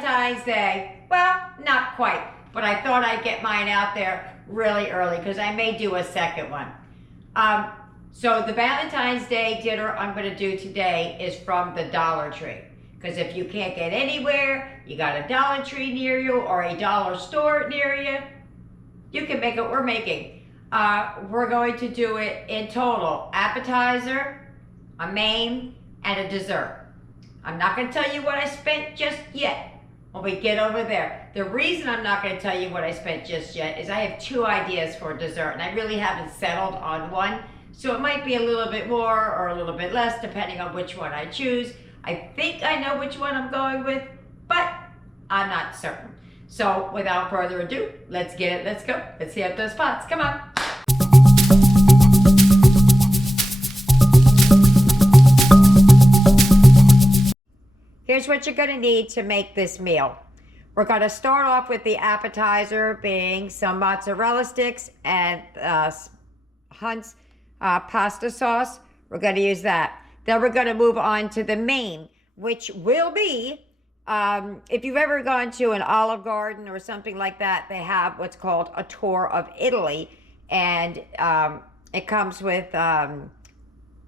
Valentine's Day. Well, not quite, but I thought I'd get mine out there really early because I may do a second one. So the Valentine's Day dinner I'm going to do today is from the Dollar Tree. Because if you can't get anywhere, you got a Dollar Tree near you or a dollar store near you, you can make it. We're making. We're going to do it in total. Appetizer, a main, and a dessert. I'm not going to tell you what I spent just yet when we get over there. The reason I'm not going to tell you what I spent just yet is I have two ideas for dessert, and I really haven't settled on one. So it might be a little bit more or a little bit less depending on which one I choose. I think I know which one I'm going with, but I'm not certain. So without further ado, let's get it, let's go. Let's see up those pots, come on. Here's what you're gonna need to make this meal. We're gonna start off with the appetizer being some mozzarella sticks and Hunt's pasta sauce. We're gonna use that. Then we're gonna move on to the main, which will be, if you've ever gone to an Olive Garden or something like that, they have what's called a tour of Italy. And it comes with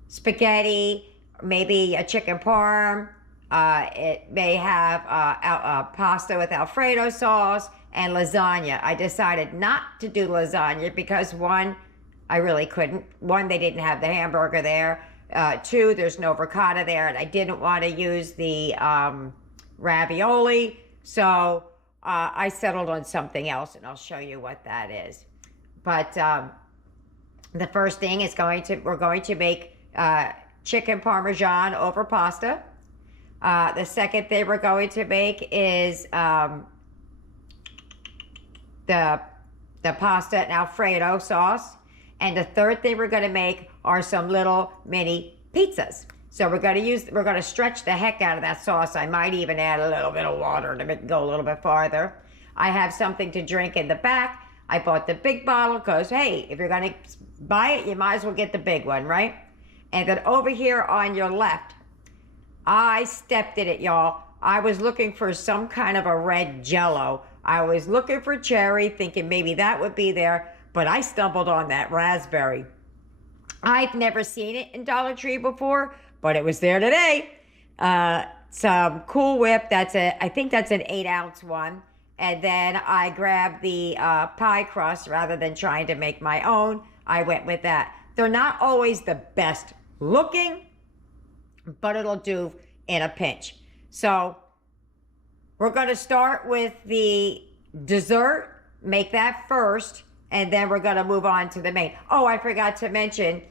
spaghetti, maybe a chicken parm. It may have pasta with Alfredo sauce and lasagna. I decided not to do lasagna because one, I really couldn't. One, they didn't have the hamburger there. Two, there's no ricotta there, and I didn't want to use the ravioli. So I settled on something else, and I'll show you what that is. But the first thing is we're going to make chicken parmesan over pasta. The second thing we're going to make is the pasta and Alfredo sauce. And the third thing we're going to make are some little mini pizzas. So we're going to stretch the heck out of that sauce. I might even add a little bit of water to make it go a little bit farther. I have something to drink in the back. I bought the big bottle because, hey, if you're going to buy it, you might as well get the big one, right? And then over here on your left, I stepped in it, y'all. I was looking for some kind of a red Jell-O. I was looking for cherry, thinking maybe that would be there, but I stumbled on that raspberry. I've never seen it in Dollar Tree before, but it was there today. Some Cool Whip, I think that's an 8-ounce one. And then I grabbed the pie crust rather than trying to make my own. I went with that. They're not always the best looking, but it'll do in a pinch. So we're going to start with the dessert, make that first, and then we're going to move on to the main. Oh, I forgot to mention,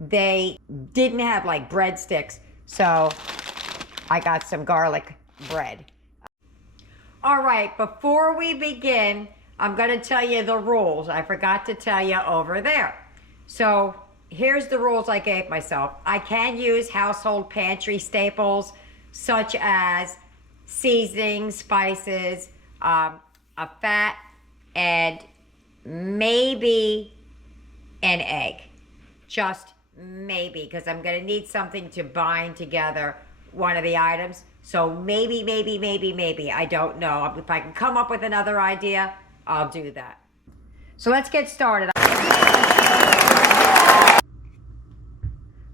they didn't have like breadsticks, so I got some garlic bread. All right, before we begin, I'm going to tell you the rules. I forgot to tell you over there. So here's the rules I gave myself. I can use household pantry staples such as seasonings, spices, a fat, and maybe an egg. Just maybe, because I'm going to need something to bind together one of the items. So maybe, I don't know. If I can come up with another idea, I'll do that. So let's get started.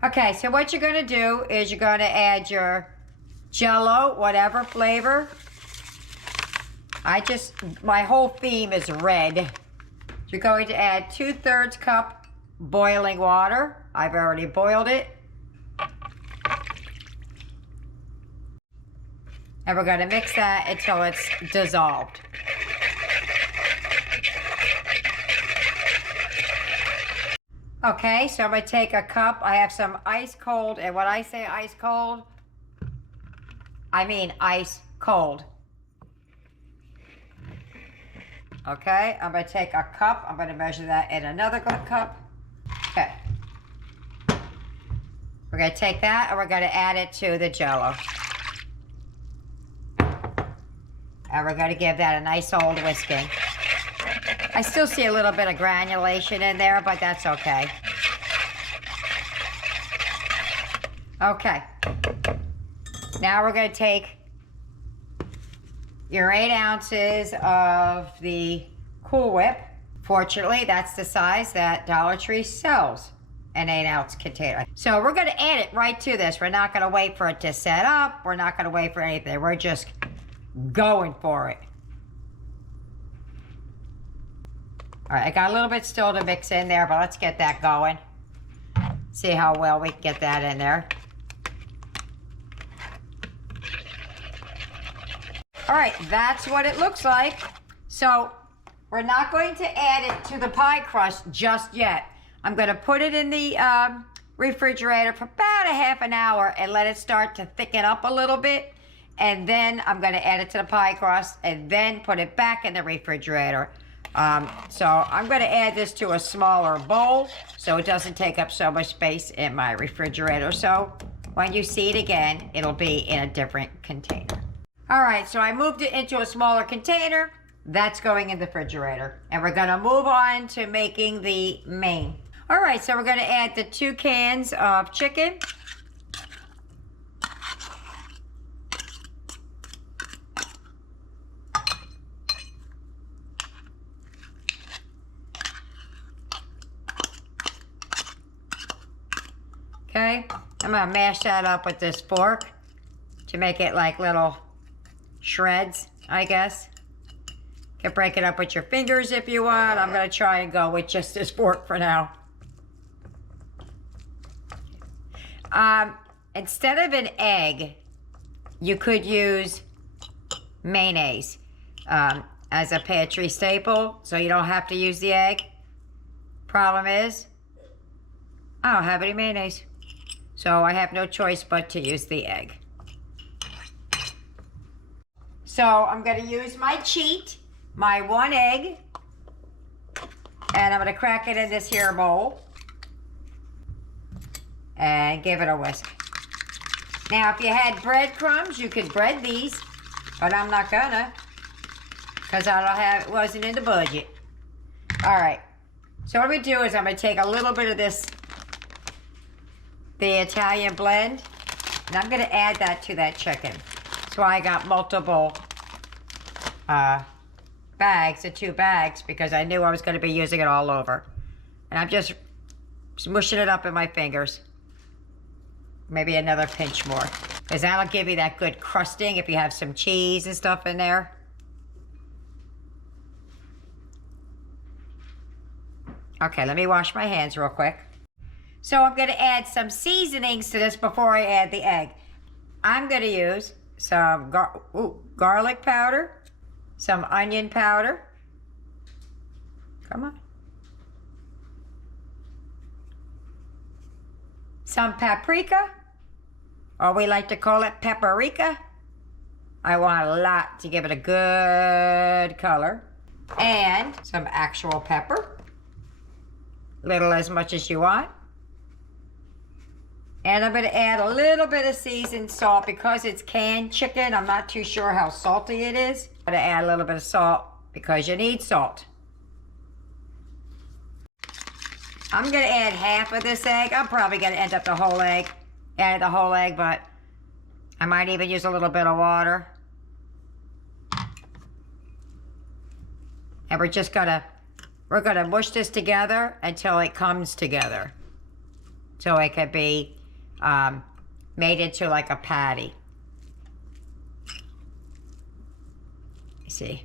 Okay, so what you're going to do is you're going to add your Jell-O, whatever flavor. My whole theme is red. You're going to add 2/3 cup boiling water. I've already boiled it. And we're going to mix that until it's dissolved. Okay, so I'm going to take a cup. I have some ice cold, and when I say ice cold, I mean ice cold. Okay, I'm going to take a cup. I'm going to measure that in another cup. Okay. We're going to take that, and we're going to add it to the Jell-O. And we're going to give that a nice old whisking. I still see a little bit of granulation in there, but that's okay. Okay. Now we're going to take your 8 ounces of the Cool Whip. Fortunately, that's the size that Dollar Tree sells, an 8-ounce container. So we're gonna add it right to this. We're not gonna wait for it to set up. We're not gonna wait for anything. We're just going for it. All right, I got a little bit still to mix in there, but let's get that going. See how well we can get that in there. All right, that's what it looks like. So we're not going to add it to the pie crust just yet. I'm gonna put it in the refrigerator for about a half an hour and let it start to thicken up a little bit. And then I'm gonna add it to the pie crust and then put it back in the refrigerator. So I'm going to add this to a smaller bowl so it doesn't take up so much space in my refrigerator. So when you see it again, it'll be in a different container. All right, so I moved it into a smaller container. That's going in the refrigerator. And we're going to move on to making the main. All right, so we're going to add the 2 cans of chicken. Okay, I'm gonna mash that up with this fork to make it like little shreds, I guess. You can break it up with your fingers if you want. I'm gonna try and go with just this fork for now. Instead of an egg, you could use mayonnaise as a pantry staple, so you don't have to use the egg. Problem is, I don't have any mayonnaise. So I have no choice but to use the egg. So I'm going to use my cheat, my 1 egg, and I'm going to crack it in this here bowl and give it a whisk. Now, if you had breadcrumbs, you could bread these, but I'm not gonna, because I don't have, it wasn't in the budget. All right. So what we do is I'm going to take a little bit of this, the Italian blend, and I'm going to add that to that chicken. So I got multiple bags, the 2 bags, because I knew I was going to be using it all over. And I'm just smushing it up in my fingers. Maybe another pinch more, because that'll give you that good crusting if you have some cheese and stuff in there. Okay, let me wash my hands real quick. So I'm going to add some seasonings to this before I add the egg. I'm going to use some garlic powder, some onion powder. Come on. Some paprika, or we like to call it paprika. I want a lot to give it a good color. And some actual pepper. Little as much as you want. And I'm going to add a little bit of seasoned salt because it's canned chicken. I'm not too sure how salty it is. I'm going to add a little bit of salt because you need salt. I'm going to add half of this egg. I'm probably going to end up the whole egg. Add the whole egg, but I might even use a little bit of water. And we're going to mush this together until it comes together. So it could be made into like a patty. You see?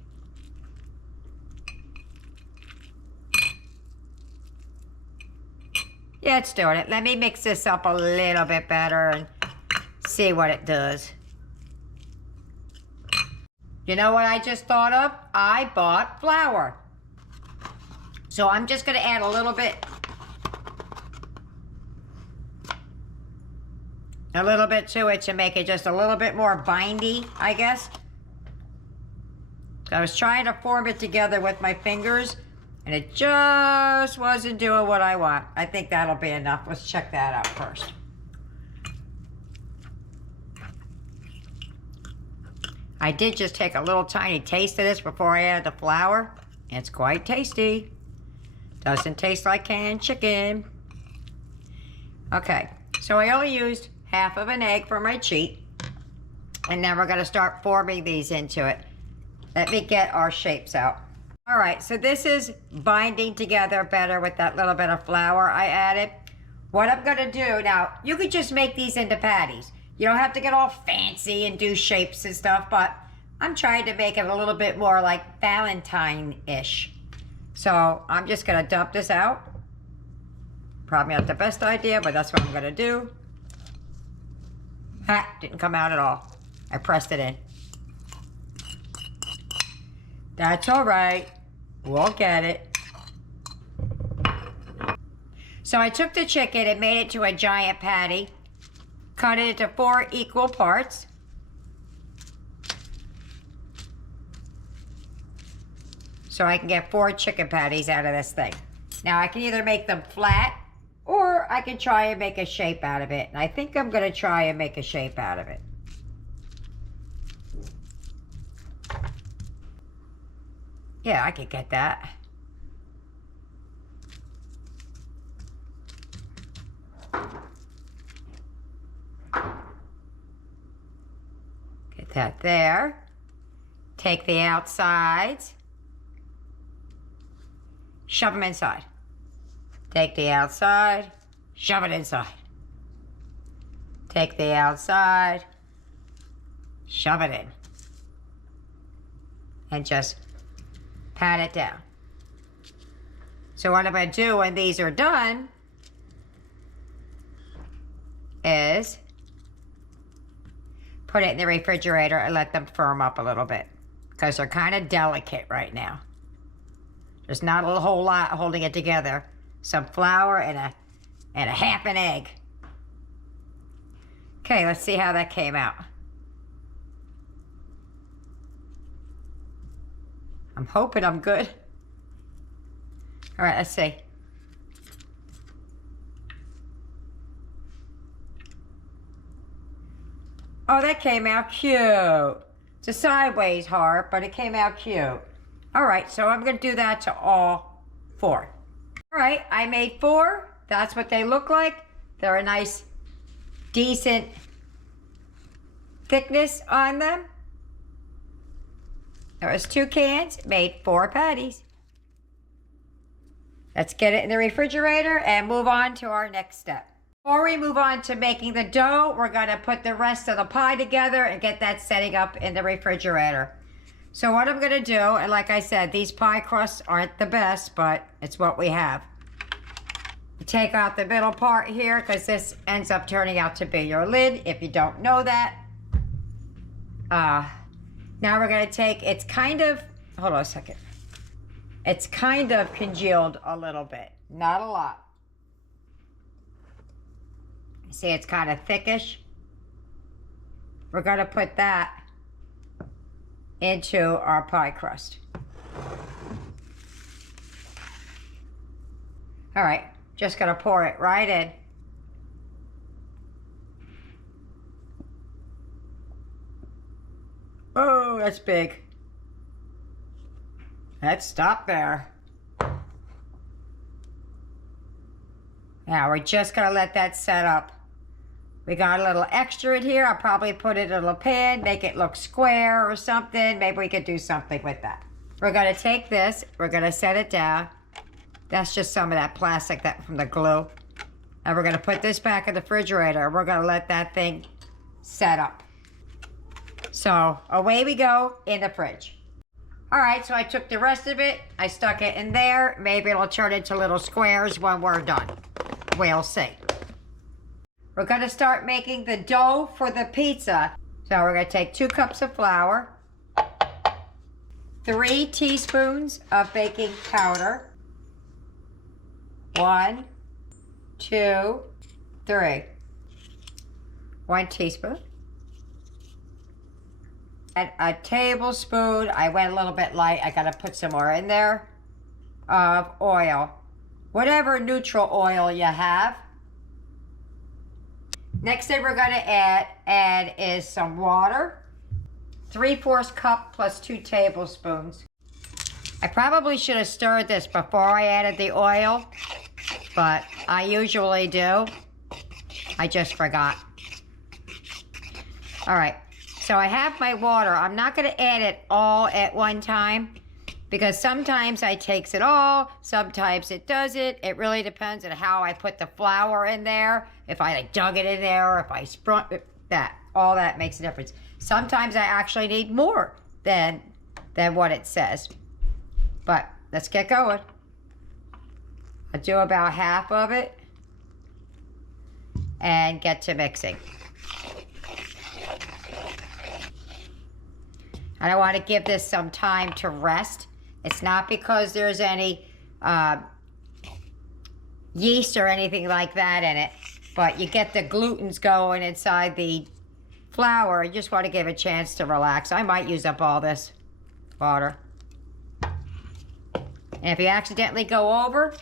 Yeah, it's doing it. Let me mix this up a little bit better and see what it does. You know what I just thought of? I bought flour. So I'm just going to add a little bit to it to make it just a little bit more bindy, I guess. So I was trying to form it together with my fingers, and it just wasn't doing what I want. I think that'll be enough. Let's check that out first. I did just take a little tiny taste of this before I added the flour. It's quite tasty. Doesn't taste like canned chicken. Okay, so I only used half of an egg for my cheat. And now we're gonna start forming these into it. Let me get our shapes out. All right, so this is binding together better with that little bit of flour I added. What I'm gonna do now, you could just make these into patties. You don't have to get all fancy and do shapes and stuff, but I'm trying to make it a little bit more like Valentine-ish. So I'm just gonna dump this out. Probably not the best idea, but that's what I'm gonna do. Ha, didn't come out at all. I pressed it in. That's all right, we'll get it. So I took the chicken and made it to a giant patty, cut it into 4 equal parts. So I can get 4 chicken patties out of this thing. Now I can either make them flat or I can try and make a shape out of it. And I think I'm gonna try and make a shape out of it. Yeah, I could get that. Get that there. Take the outsides. Shove them inside. Take the outside, shove it inside. Take the outside, shove it in. And just pat it down. So what I'm going to do when these are done is put it in the refrigerator and let them firm up a little bit because they're kind of delicate right now. There's not a whole lot holding it together. Some flour and a half an egg. Okay, let's see how that came out. I'm hoping I'm good. All right, let's see. Oh, that came out cute. It's a sideways heart, but it came out cute. All right, so I'm gonna do that to all 4. All right, I made 4. That's what they look like. They're a nice, decent thickness on them. There was 2 cans, made 4 patties. Let's get it in the refrigerator and move on to our next step. Before we move on to making the dough, we're gonna put the rest of the pie together and get that setting up in the refrigerator. So what I'm gonna do, and like I said, these pie crusts aren't the best, but it's what we have. You take out the middle part here because this ends up turning out to be your lid if you don't know that. Now we're gonna take, it's kind of, hold on a second. It's kind of congealed a little bit, not a lot. See, it's kind of thickish. We're gonna put that into our pie crust. All right, just gonna pour it right in. Oh, that's big. Let's stop there. Now we're just gonna let that set up. We got a little extra in here. I'll probably put it in a little pan, make it look square or something. Maybe we could do something with that. We're gonna take this, we're gonna set it down. That's just some of that plastic that from the glue. And we're gonna put this back in the refrigerator. We're gonna let that thing set up. So away we go in the fridge. All right, so I took the rest of it, I stuck it in there. Maybe it'll turn into little squares when we're done. We'll see. We're gonna start making the dough for the pizza. So we're gonna take 2 cups of flour, 3 teaspoons of baking powder, 1, 2, 3. 1 teaspoon. And a tablespoon, I went a little bit light, I gotta put some more in there, of oil. Whatever neutral oil you have. Next thing we're gonna add is some water. 3/4 cup plus 2 tablespoons. I probably should have stirred this before I added the oil, but I usually do. I just forgot. All right, So I have my water. I'm not going to add it all at one time because sometimes I takes it all, sometimes it doesn't. It really depends on how I put the flour in there. If I like dug it in there, or if I sprung that, all that makes a difference. Sometimes I actually need more than what it says. But let's get going. I'll do about half of it and get to mixing. And I want to give this some time to rest. It's not because there's any yeast or anything like that in it, but you get the glutens going inside the flour. You just want to give it a chance to relax. I might use up all this water. And if you accidentally go over,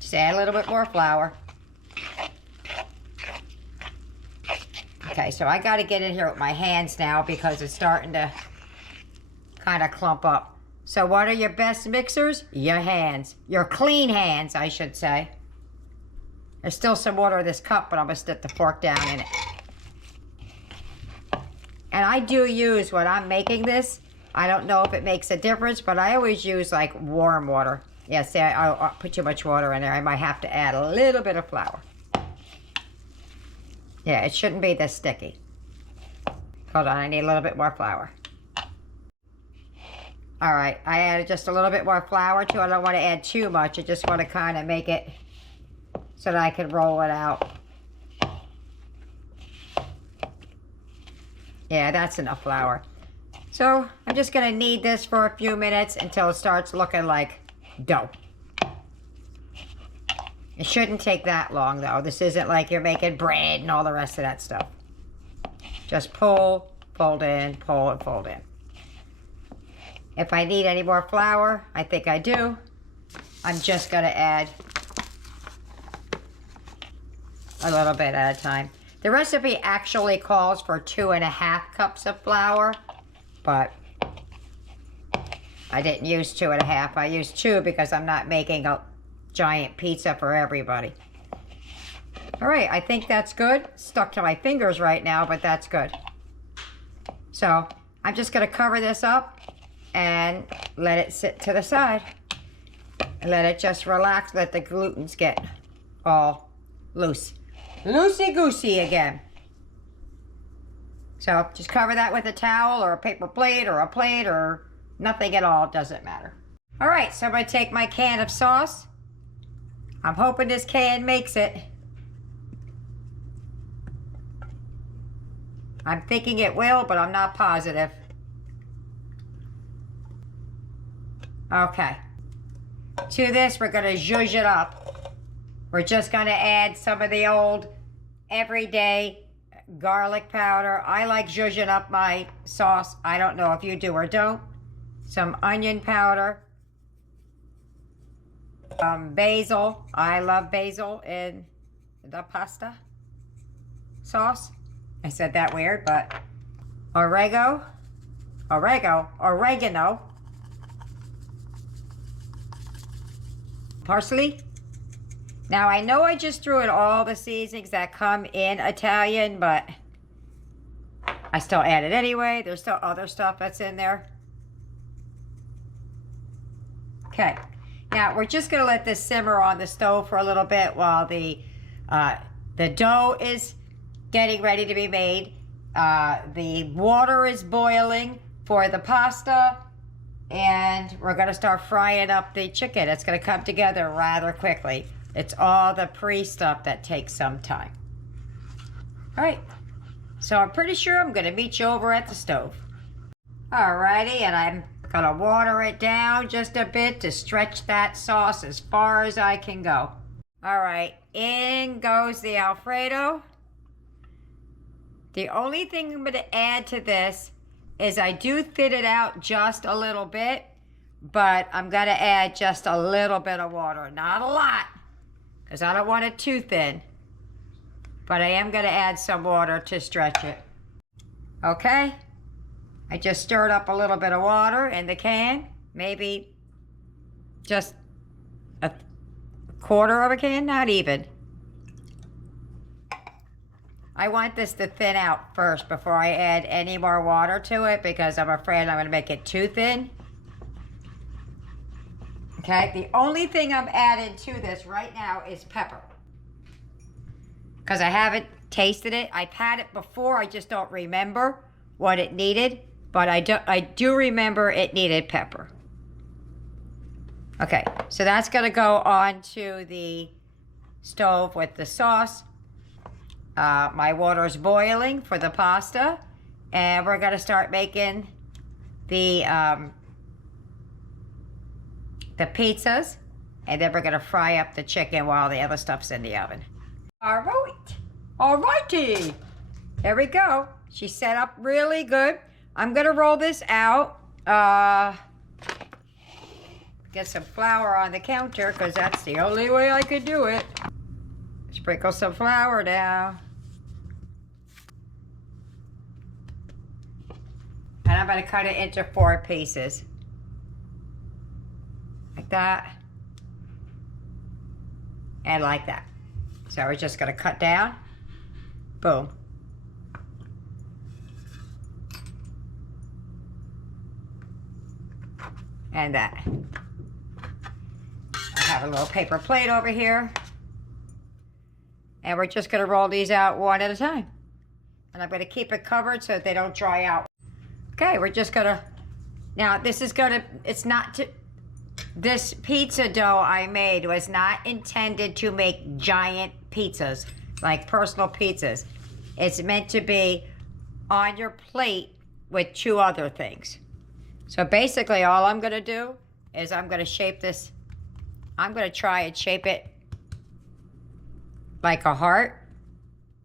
just add a little bit more flour. Okay, so I got to get in here with my hands now because it's starting to kind of clump up. So what are your best mixers? Your hands. Your clean hands, I should say. There's still some water in this cup, but I'm going to stick the fork down in it. And I do use, when I'm making this, I don't know if it makes a difference, but I always use like warm water. Yeah, see, I'll put too much water in there. I might have to add a little bit of flour. Yeah, it shouldn't be this sticky. Hold on, I need a little bit more flour. All right, I added just a little bit more flour to it. I don't want to add too much. I just want to kind of make it so that I can roll it out. Yeah, that's enough flour. So I'm just going to knead this for a few minutes until it starts looking like dough. It shouldn't take that long though. This isn't like you're making bread and all the rest of that stuff. Just pull, fold in, pull, and fold in. If I need any more flour, I think I do, I'm just going to add a little bit at a time. The recipe actually calls for 2.5 cups of flour, but I didn't use 2.5. I used 2 because I'm not making a giant pizza for everybody. All right, I think that's good. Stuck to my fingers right now, but that's good. So I'm just going to cover this up and let it sit to the side. And let it just relax. Let the glutens get all loose. Loosey-goosey again. So just cover that with a towel or a paper plate or a plate or nothing at all. Doesn't matter. All right, so I'm going to take my can of sauce. I'm hoping this can makes it. I'm thinking it will, but I'm not positive. Okay. To this, we're going to zhuzh it up. We're just going to add some of the old everyday garlic powder. I like zhuzhing up my sauce. I don't know if you do or don't. Some onion powder. Basil. I love basil in the pasta sauce. I said that weird, but oregano. Parsley. Now I know I just threw in all the seasonings that come in Italian, but I still add it anyway. There's still other stuff that's in there. Okay. Now we're just going to let this simmer on the stove for a little bit while the dough is getting ready to be made. The water is boiling for the pasta, and we're going to start frying up the chicken. It's going to come together rather quickly. It's all the pre-stuff that takes some time. All right, so I'm pretty sure I'm going to meet you over at the stove. Alrighty, and I'm going to water it down just a bit to stretch that sauce as far as I can go. All right, in goes the Alfredo. The only thing I'm going to add to this is I do thin it out just a little bit, but I'm going to add just a little bit of water. Not a lot, because I don't want it too thin. But I am going to add some water to stretch it. Okay. I just stirred up a little bit of water in the can. Maybe just a quarter of a can, not even. I want this to thin out first before I add any more water to it because I'm afraid I'm going to make it too thin. Okay, the only thing I'm adding to this right now is pepper. Because I haven't tasted it. I've had it before, I just don't remember what it needed. But I do remember it needed pepper. Okay, so that's going to go onto the stove with the sauce. My water's boiling for the pasta, and we're going to start making the pizzas, and then we're going to fry up the chicken while the other stuff's in the oven. All right, all righty. There we go. She's set up really good. I'm going to roll this out. Get some flour on the counter because that's the only way I could do it. Sprinkle some flour down. And I'm going to cut it into 4 pieces. Like that. And like that. So we're just going to cut down. Boom. And that. I have a little paper plate over here. And we're just going to roll these out one at a time. And I'm going to keep it covered so that they don't dry out. Okay, we're just going to... Now, this is going to... It's not to... This pizza dough I made was not intended to make giant pizzas, like personal pizzas. It's meant to be on your plate with 2 other things. So basically all I'm going to do is I'm going to shape this. I'm going to try and shape it like a heart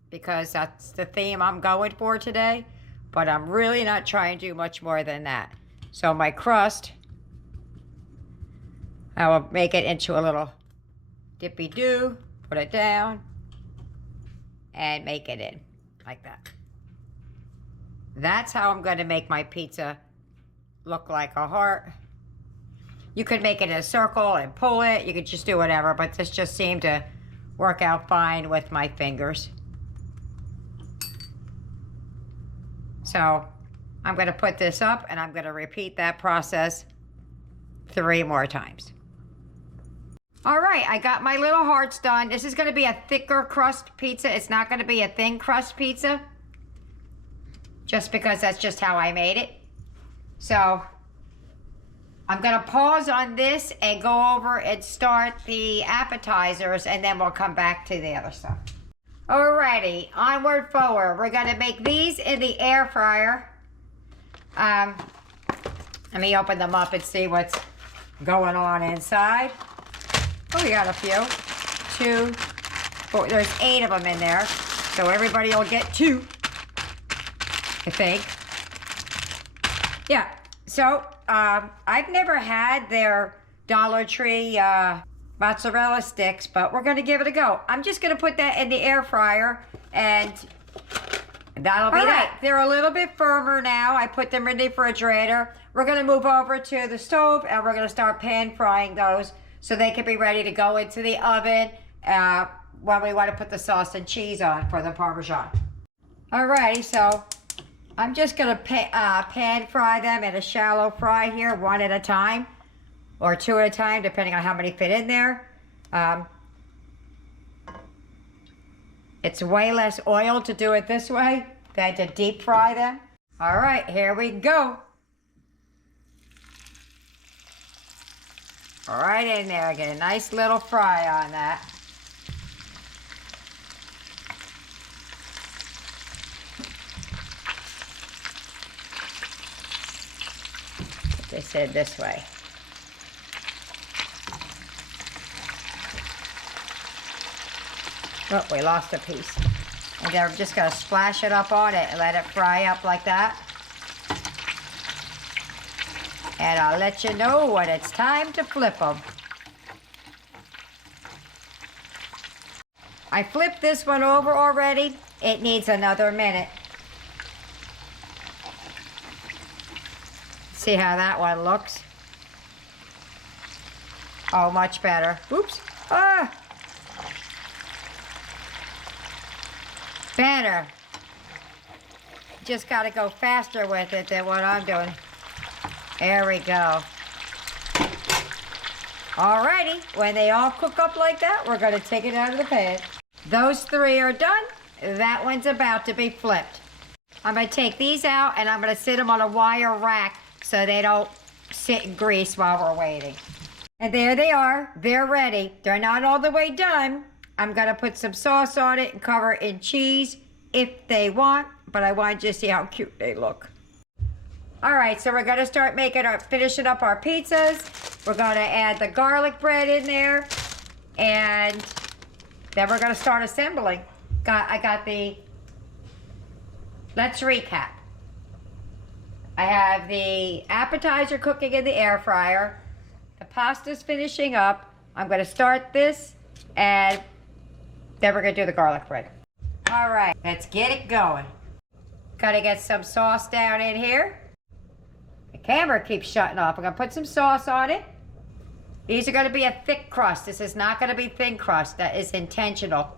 because that's the theme I'm going for today. But I'm really not trying to do much more than that. So my crust, I will make it into a little dippy-doo, put it down, and make it in like that. That's how I'm going to make my pizza look like a heart. You could make it in a circle and pull it. You could just do whatever, but this just seemed to work out fine with my fingers. So I'm going to put this up and I'm going to repeat that process 3 more times. All right, I got my little hearts done. This is going to be a thicker crust pizza. It's not going to be a thin crust pizza, just because that's just how I made it. So I'm going to pause on this and go over and start the appetizers, and then we'll come back to the other stuff. Alrighty, onward forward. We're going to make these in the air fryer. Let me open them up and see what's going on inside. Oh, we got a few. 2, 4, there's 8 of them in there. So everybody will get 2, I think. Yeah, so I've never had their Dollar Tree mozzarella sticks, but we're going to give it a go. I'm just going to put that in the air fryer, and that'll be that. They're a little bit firmer now. I put them in the refrigerator. We're going to move over to the stove, and we're going to start pan frying those so they can be ready to go into the oven when we want to put the sauce and cheese on for the Parmesan. Alrighty, so I'm just going to pan fry them in a shallow fry here, 1 at a time, or 2 at a time, depending on how many fit in there. It's way less oil to do it this way than to deep fry them. All right, here we go. Right in there, get a nice little fry on that. Put this in this way. Oh, we lost a piece. And then we're just gonna splash it up on it and let it fry up like that. And I'll let you know when it's time to flip them. I flipped this one over already. It needs another minute. See how that one looks? Oh, much better. Oops. Ah! better. Just got to go faster with it than what I'm doing. There we go. Alrighty, when they all cook up like that, we're going to take it out of the pan. Those 3 are done. That one's about to be flipped. I'm going to take these out and I'm going to sit them on a wire rack so they don't sit in grease while we're waiting. And there they are. They're ready. They're not all the way done. I'm going to put some sauce on it and cover it in cheese if they want, but I want you to see how cute they look. All right, so we're going to start finishing up our pizzas. We're going to add the garlic bread in there, and then we're going to start assembling. Let's recap. I have the appetizer cooking in the air fryer. The pasta's finishing up. I'm going to start this, and then we're going to do the garlic bread. All right, let's get it going. Got to get some sauce down in here. The camera keeps shutting off. I'm going to put some sauce on it. These are going to be a thick crust. This is not going to be thin crust. That is intentional.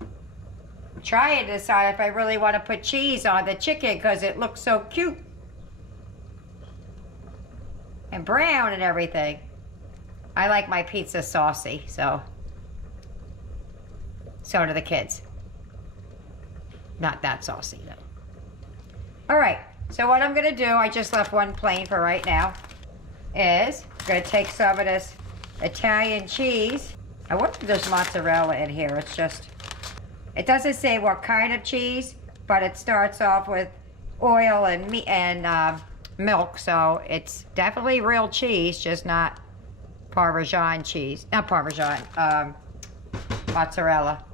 I'm trying to decide if I really want to put cheese on the chicken because it looks so cute. And brown and everything. I like my pizza saucy, so do the kids. Not that saucy, though. All right, so what I'm going to do, I just left one plain for right now, is I'm going to take some of this Italian cheese. I wonder if there's mozzarella in here. It's just, it doesn't say what kind of cheese, but it starts off with oil and meat and milk, so it's definitely real cheese, just not Parmesan cheese. Not Parmesan, mozzarella.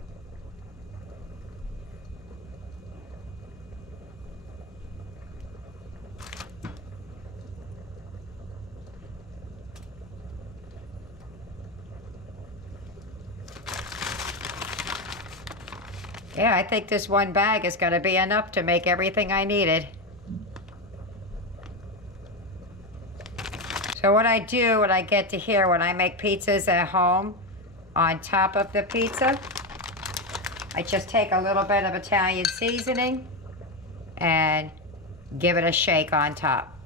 Yeah, I think this one bag is going to be enough to make everything I needed. So what I do when I get to here, when I make pizzas at home, on top of the pizza, I just take a little bit of Italian seasoning and give it a shake on top.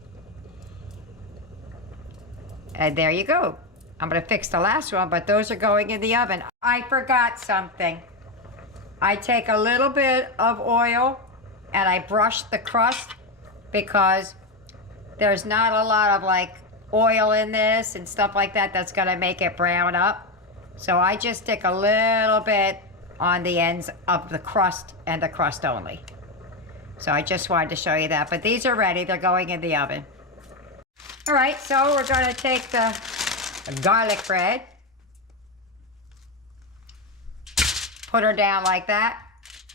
And there you go. I'm going to fix the last one, but those are going in the oven. I forgot something. I take a little bit of oil and I brush the crust because there's not a lot of like oil in this and stuff like that that's gonna make it brown up. So I just stick a little bit on the ends of the crust and the crust only. So I just wanted to show you that, but these are ready, they're going in the oven. All right, so we're gonna take the garlic bread, put her down like that.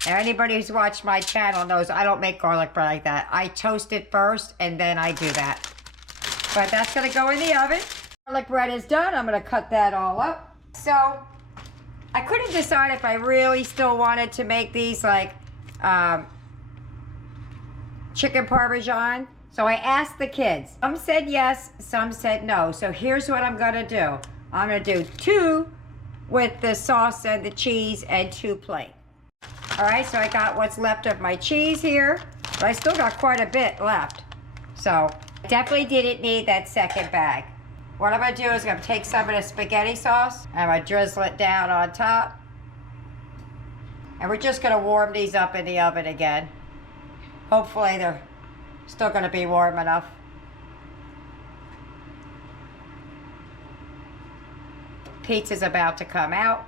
Now anybody who's watched my channel knows I don't make garlic bread like that. I toast it first and then I do that. But that's gonna go in the oven. Garlic bread is done. I'm gonna cut that all up. So I couldn't decide if I really still wanted to make these like chicken parmesan. So I asked the kids. Some said yes, some said no. So here's what I'm gonna do. I'm gonna do 2 with the sauce and the cheese and 2 plain. All right, so I got what's left of my cheese here, but I still got quite a bit left. So I definitely didn't need that second bag. What I'm gonna do is I'm gonna take some of the spaghetti sauce and I'm gonna drizzle it down on top. And we're just gonna warm these up in the oven again. Hopefully they're still gonna be warm enough. Pizza's about to come out.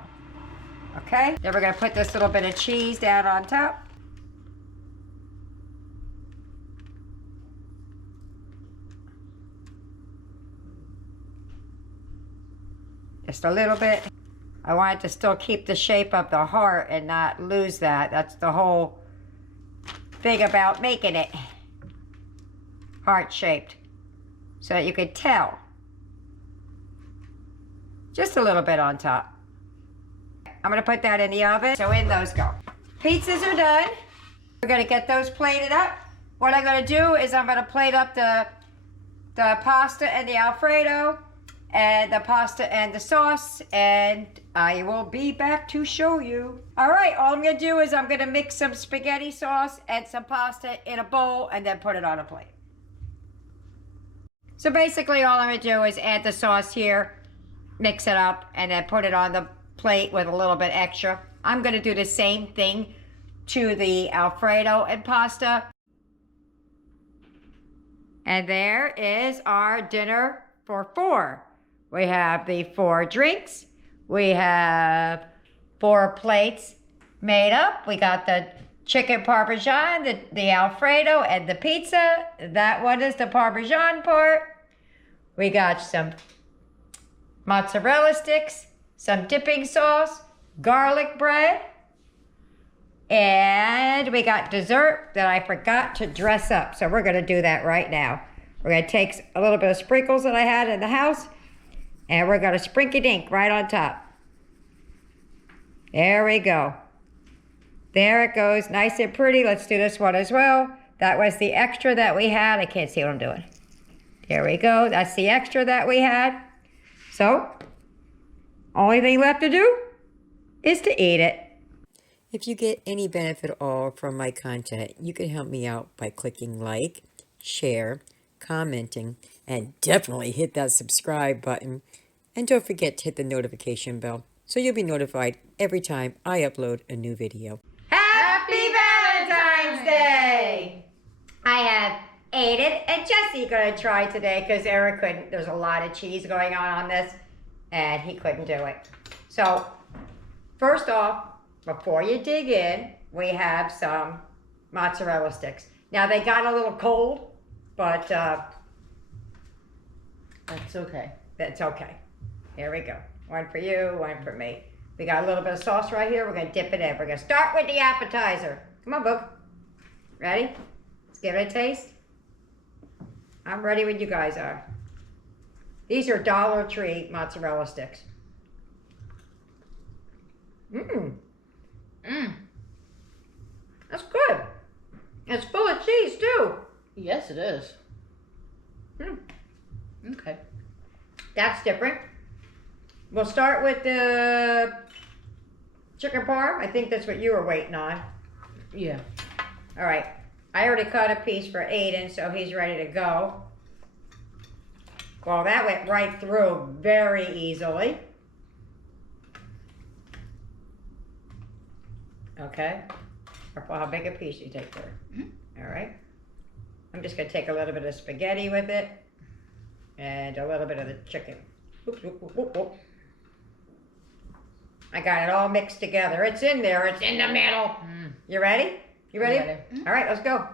Okay, then we're gonna put this little bit of cheese down on top. Just a little bit. I want it to still keep the shape of the heart and not lose that. That's the whole thing about making it heart shaped, so that you could tell. Just a little bit on top. I'm gonna put that in the oven, so in those go. Pizzas are done. We're gonna get those plated up. What I'm gonna do is I'm gonna plate up the pasta and the Alfredo, and the pasta and the sauce, and I will be back to show you. All right, all I'm gonna do is I'm gonna mix some spaghetti sauce and some pasta in a bowl and then put it on a plate. So basically all I'm gonna do is add the sauce here, mix it up, and then put it on the plate with a little bit extra. I'm gonna do the same thing to the Alfredo and pasta. And there is our dinner for 4. We have the 4 drinks. We have 4 plates made up. We got the chicken parmesan, the Alfredo, and the pizza. That one is the parmesan part. We got some mozzarella sticks, some dipping sauce, garlic bread, and we got dessert that I forgot to dress up. So we're gonna do that right now. We're gonna take a little bit of sprinkles that I had in the house, and we're gonna sprinkle-dink right on top. There we go. There it goes, nice and pretty. Let's do this one as well. That was the extra that we had. I can't see what I'm doing. There we go, that's the extra that we had. So, only thing left to do is to eat it. If you get any benefit at all from my content, you can help me out by clicking like, share, commenting, and definitely hit that subscribe button. And don't forget to hit the notification bell so you'll be notified every time I upload a new video. Happy Valentine's Day! I have Aiden and Jesse gonna try today because Eric couldn't. There's a lot of cheese going on this, and he couldn't do it. So, first off, before you dig in, we have some mozzarella sticks. Now they got a little cold, but that's okay. That's okay. Here we go. One for you, one for me. We got a little bit of sauce right here. We're gonna dip it in. We're gonna start with the appetizer. Come on, Book. Ready? Let's give it a taste. I'm ready when you guys are. These are Dollar Tree mozzarella sticks. That's good. It's full of cheese too. Yes, it is. Mm. Okay. That's different. We'll start with the chicken parm. I think that's what you were waiting on. Yeah. All right. I already cut a piece for Aiden, so he's ready to go. Well, that went right through very easily. Okay. Careful how big a piece you take there. All right. I'm just going to take a little bit of spaghetti with it and a little bit of the chicken. Oops, whoop, whoop, whoop, whoop. I got it all mixed together. It's in there. It's in the middle. You ready? You ready? I'm ready. All right, let's go.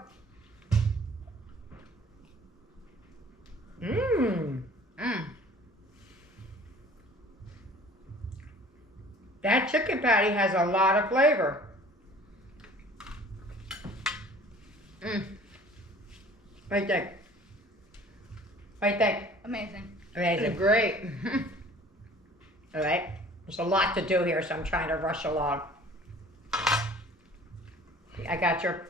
That chicken patty has a lot of flavor. What do you think? What do you think? Amazing. Amazing. Great. All right. There's a lot to do here, so I'm trying to rush along. I got your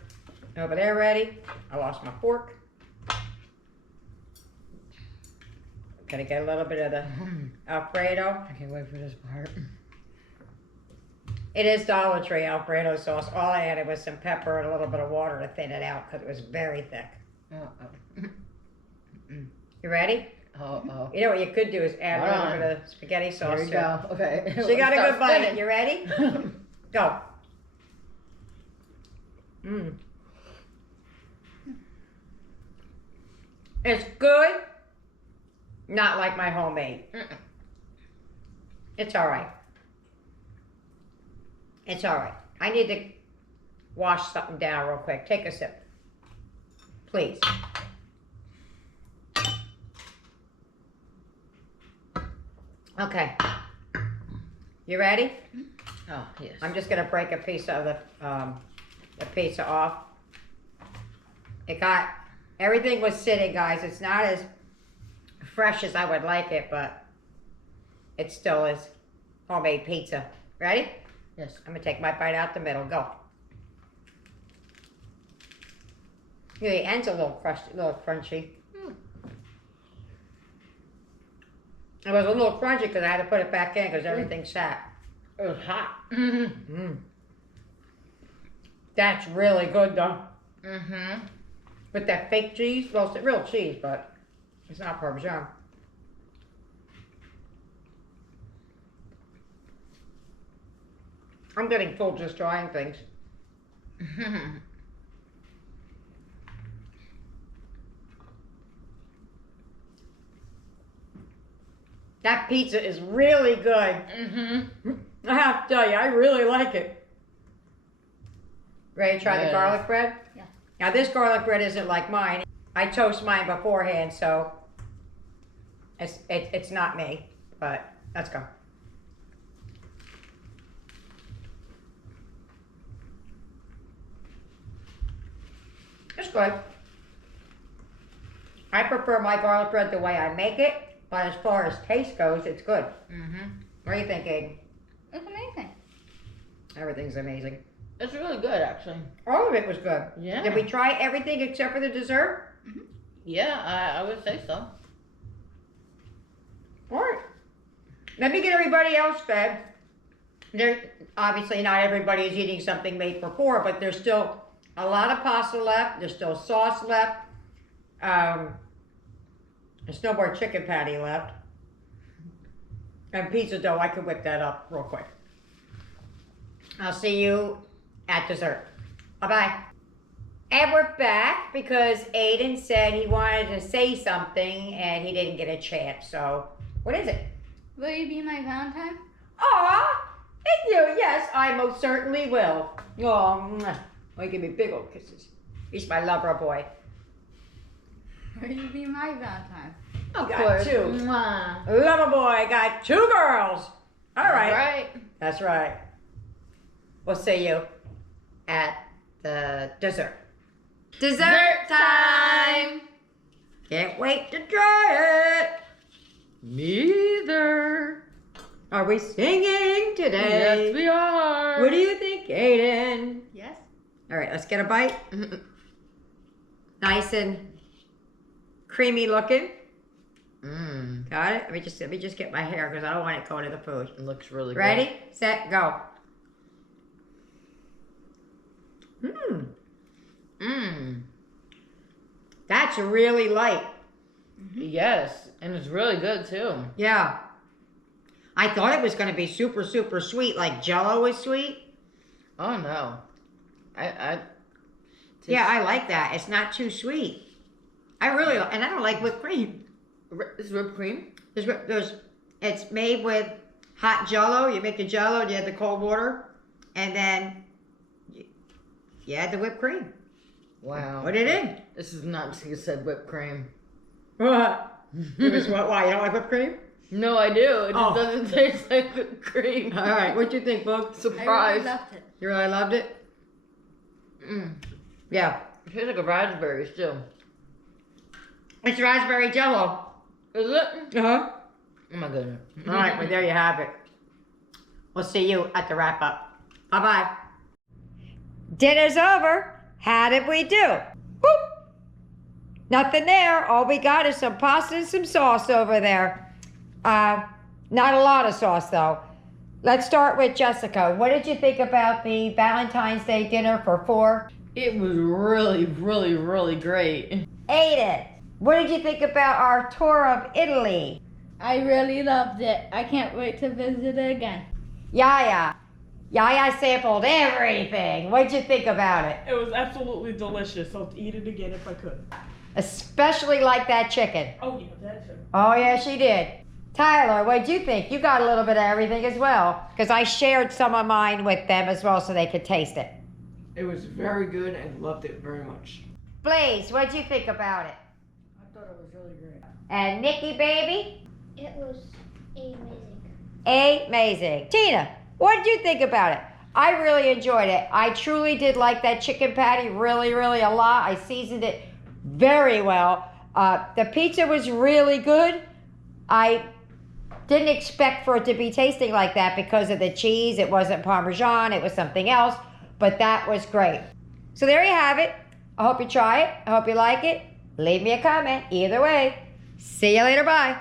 over there ready. I lost my fork. Gotta get a little bit of the Alfredo. I can't wait for this part. It is Dollar Tree Alfredo sauce. All I added was some pepper and a little bit of water to thin it out because it was very thick. You ready? You know what you could do is add a little bit of spaghetti sauce. There you go. Okay. So you got a good bite. You ready? Go. It's good. Not like my homemade. It's all right. It's all right. I need to wash something down real quick. Take a sip. Please. Okay. You ready? Oh, yes. I'm just gonna break a piece of the pizza off. Everything was sitting, guys. It's not as fresh as I would like it, but it still is homemade pizza. Ready? Yes. I'm gonna take my bite out the middle. Go. Yeah, the end's a little crunchy. Mm. It was a little crunchy because I had to put it back in because everything sat. It was hot. That's really good though. Mm-hmm. With that fake cheese. Well, it's real cheese, but it's not Parmesan. I'm getting full just trying things. That pizza is really good. I have to tell you, I really like it. Ready to try the Yes. garlic bread? Yeah. Now this garlic bread isn't like mine. I toast mine beforehand, so it's not me. But let's go. It's good. I prefer my garlic bread the way I make it, but as far as taste goes, it's good. What do you think, Aiden? It's amazing. Everything's amazing. It's really good, actually. All of it was good. Yeah. Did we try everything except for the dessert? Yeah, I would say so. All right. Let me get everybody else fed. There, obviously, not everybody is eating something made for four, but there's still a lot of pasta left. There's still sauce left. There's no more chicken patty left. And pizza dough, I could whip that up real quick. I'll see you at dessert. Bye-bye. And we're back because Aiden said he wanted to say something and he didn't get a chance. So, what is it? Will you be my Valentine? Aw, thank you. Yes, I most certainly will. Oh, well, give me big old kisses. He's my lover boy. Will you be my Valentine? Of Got course. two. Mwah. Lover boy, got two girls. All right. Right. That's right. We'll see you at the dessert. Dessert time! Can't wait to try it. Neither. Are we singing today? Yes, we are. What do you think, Aiden? Yes. All right, let's get a bite. Nice and creamy looking. Got it? Let me just get my hair because I don't want it going to the food. It looks really Ready, set, go. That's really light. good. Yes, and it's really good too. Yeah. I thought it was going to be super, super sweet, like Jell-O is sweet. Oh no. I Yeah, I like that. It's not too sweet. I really, and I don't like whipped cream. It's whipped cream? It's made with hot Jell-O. You make the Jell-O, you add the cold water, and then you add the whipped cream. Wow. Put it in. This is not just you said whipped cream. What? It was what? Why? You don't like whipped cream? No, I do. It just Oh. doesn't taste like whipped cream. All right. What'd you think, Boog? I Surprise. really loved it. You really loved it? Yeah. It tastes like a raspberry still. It's raspberry Jell-O. Is it? Uh-huh. Oh my goodness. All right, well, there you have it. We'll see you at the wrap-up. Bye-bye. Dinner's over. How did we do? Whoop. Nothing there. All we got is some pasta and some sauce over there. Not a lot of sauce, though. Let's start with Jessica. What did you think about the Valentine's Day dinner for four? It was really, really, really great. Aiden, what did you think about our tour of Italy? I really loved it. I can't wait to visit it again. Yaya sampled everything. What'd you think about it? It was absolutely delicious. I'll eat it again if I could. Especially like that chicken. Oh yeah, that's it. Oh, yeah, she did. Tyler, what'd you think? You got a little bit of everything as well. Because I shared some of mine with them as well so they could taste it. It was very good and loved it very much. Blaze, what'd you think about it? I thought it was really great. And Nikki, baby? It was amazing. Amazing. Tina, what did you think about it? I really enjoyed it. I truly did like that chicken patty really, really a lot. I seasoned it very well. The pizza was really good. I didn't expect for it to be tasting like that because of the cheese. It wasn't Parmesan, it was something else, but that was great. So there you have it. I hope you try it. I hope you like it. Leave me a comment. Either way. See you later. Bye.